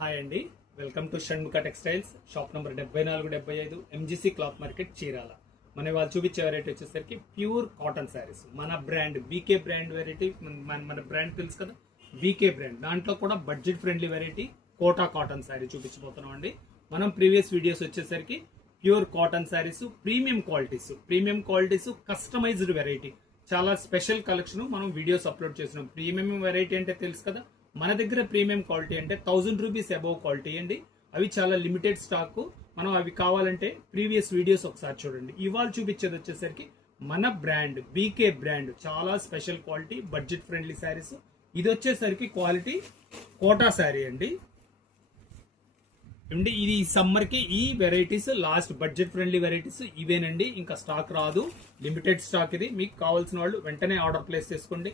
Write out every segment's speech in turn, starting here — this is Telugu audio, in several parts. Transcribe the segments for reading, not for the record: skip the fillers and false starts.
హాయ్ అండి, welcome to Shanmukha textiles. Shop number 7475 MGC cloth market Chirala. మన వాళ్ళు చూపించే వెరైటీ వచ్చేసరికి ప్యూర్ కాటన్ శారీస్. మన బ్రాండ్ బీకే బ్రాండ్ వెరైటీ. మన బ్రాండ్ తెలుసు కదా, బీకే బ్రాండ్. దాంట్లో కూడా budget friendly variety Kota cotton sari చూపించబోతున్నాం అండి. మనం ప్రీవియస్ వీడియోస్ వచ్చేసరికి pure cotton saris, premium qualities, customized variety, చాలా స్పెషల్ కలెక్షన్ మనం వీడియోస్ అప్లోడ్ చేస్తున్నాం. ప్రీమియం వెరైటీ అంటే తెలుసు కదా, మన దగ్గర ప్రీమియం క్వాలిటీ అంటే 1000 రూపీస్ అబౌవ్ క్వాలిటీ అండి. అవి చాలా లిమిటెడ్ స్టాక్. మనం అవి కావాలంటే ప్రీవియస్ వీడియోస్ ఒకసారి చూడండి. ఇవాళ చూపించేది వచ్చేసరికి మన బ్రాండ్ బీకే బ్రాండ్, చాలా special quality budget friendly saris. ఇది వచ్చేసరికి క్వాలిటీ కోటా శారీ అండి. ఇది సమ్మర్ కి ఈ varieties last budget friendly varieties ఇవేనండి. ఇంకా స్టాక్ రాదు, లిమిటెడ్ స్టాక్ ఇది. మీకు కావాల్సిన వాళ్ళు వెంటనే ఆర్డర్ ప్లేస్ చేసుకోండి.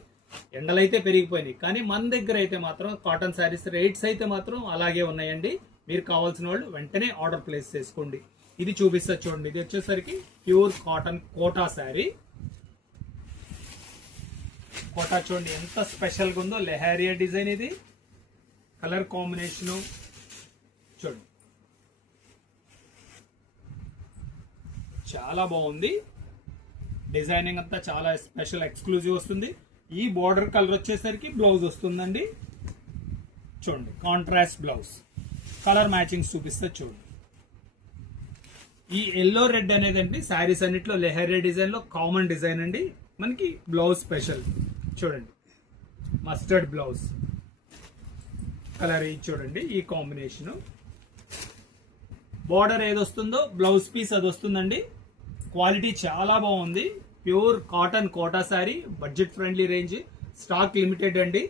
ఎండలైతే పెరిగిపోయినాయి, కానీ మన దగ్గర అయితే మాత్రం కాటన్ శారీస్ రేట్స్ అయితే మాత్రం అలాగే ఉన్నాయండి. మీరు కావాల్సిన వాళ్ళు వెంటనే ఆర్డర్ ప్లేస్ చేసుకోండి. ఇది చూపిస్తా చూడండి. ఇది వచ్చేసరికి ప్యూర్ కాటన్ కోటా శారీ. కోటా చూడండి ఎంత స్పెషల్ గా ఉందో. లెహారియా డిజైన్, ఇది కలర్ కాంబినేషన్ చూడండి, చాలా బాగుంది. డిజైనింగ్ అంతా చాలా స్పెషల్ ఎక్స్క్లూజివ్ వస్తుంది. ఈ బోర్డర్ కలర్ వచ్చేసరికి బ్లౌజ్ వస్తుందండి. చూడండి, కాంట్రాస్ట్ బ్లౌజ్, కలర్ మ్యాచింగ్ చూపిస్తే చూడండి. ఈ ఎల్లో రెడ్ అనేది అండి శారీస్ అన్నిట్లో లెహరియా డిజైన్ లో కామన్ డిజైన్ అండి. మనకి బ్లౌజ్ స్పెషల్ చూడండి, మస్టర్డ్ బ్లౌజ్ కలర్. ఇది చూడండి, ఈ కాంబినేషన్. బోర్డర్ ఏది వస్తుందో బ్లౌజ్ పీస్ అది వస్తుందండి. క్వాలిటీ చాలా బాగుంది. Pure cotton Kota sari, budget friendly range, stock limited అండి.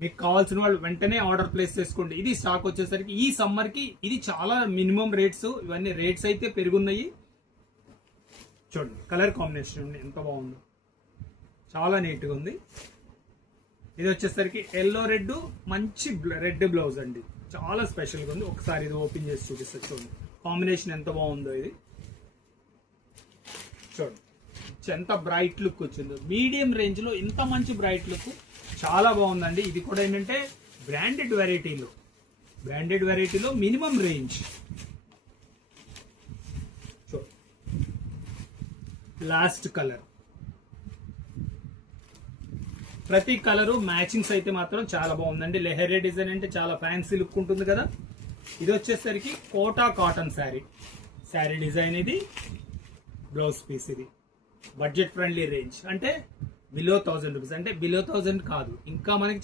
మీకు కావాల్సిన వాళ్ళు వెంటనే ఆర్డర్ ప్లేస్ చేసుకోండి. ఇది స్టాక్ వచ్చేసరికి ఈ సమ్మర్ కి ఇది చాలా మినిమం రేట్స్. ఇవన్నీ రేట్స్ అయితే పెరుగున్నాయి. చూడండి, కలర్ కాంబినేషన్ ఎంత బాగుందో, చాలా నీట్ గా ఉంది. ఇది వచ్చేసరికి ఎల్లో రెడ్, మంచి రెడ్ బ్లౌజ్ అండి. చాలా స్పెషల్ గా ఉంది. ఒకసారి ఇది ఓపెన్ చేసి చూపిస్తా చూడండి, కాంబినేషన్ ఎంత బాగుందో. ఇది చూడండి, ఎంత బ్రైట్ లుక్ వచ్చిందో. మీడియం రేంజ్ లో ఇంత మంచి బ్రైట్ లుక్ చాలా బాగుందండి. ఇది కూడా ఏంటంటే బ్రాండెడ్ వెరైటీలో మినిమం రేంజ్. లాస్ట్ కలర్, ప్రతి కలరు మ్యాచింగ్స్ అయితే మాత్రం చాలా బాగుందండి. లెహరియా డిజైన్ అంటే చాలా ఫ్యాన్సీ లుక్ ఉంటుంది కదా. ఇది వచ్చేసరికి కోటా కాటన్ శారీ డిజైన్. ఇది బ్లౌజ్ పీస్. ఇది బడ్జెట్ ఫ్రెండ్లీ రేంజ్ అంటే బిలో 1000 రూపీస్. అంటే బిలో 1000 కాదు, ఇంకా మనకి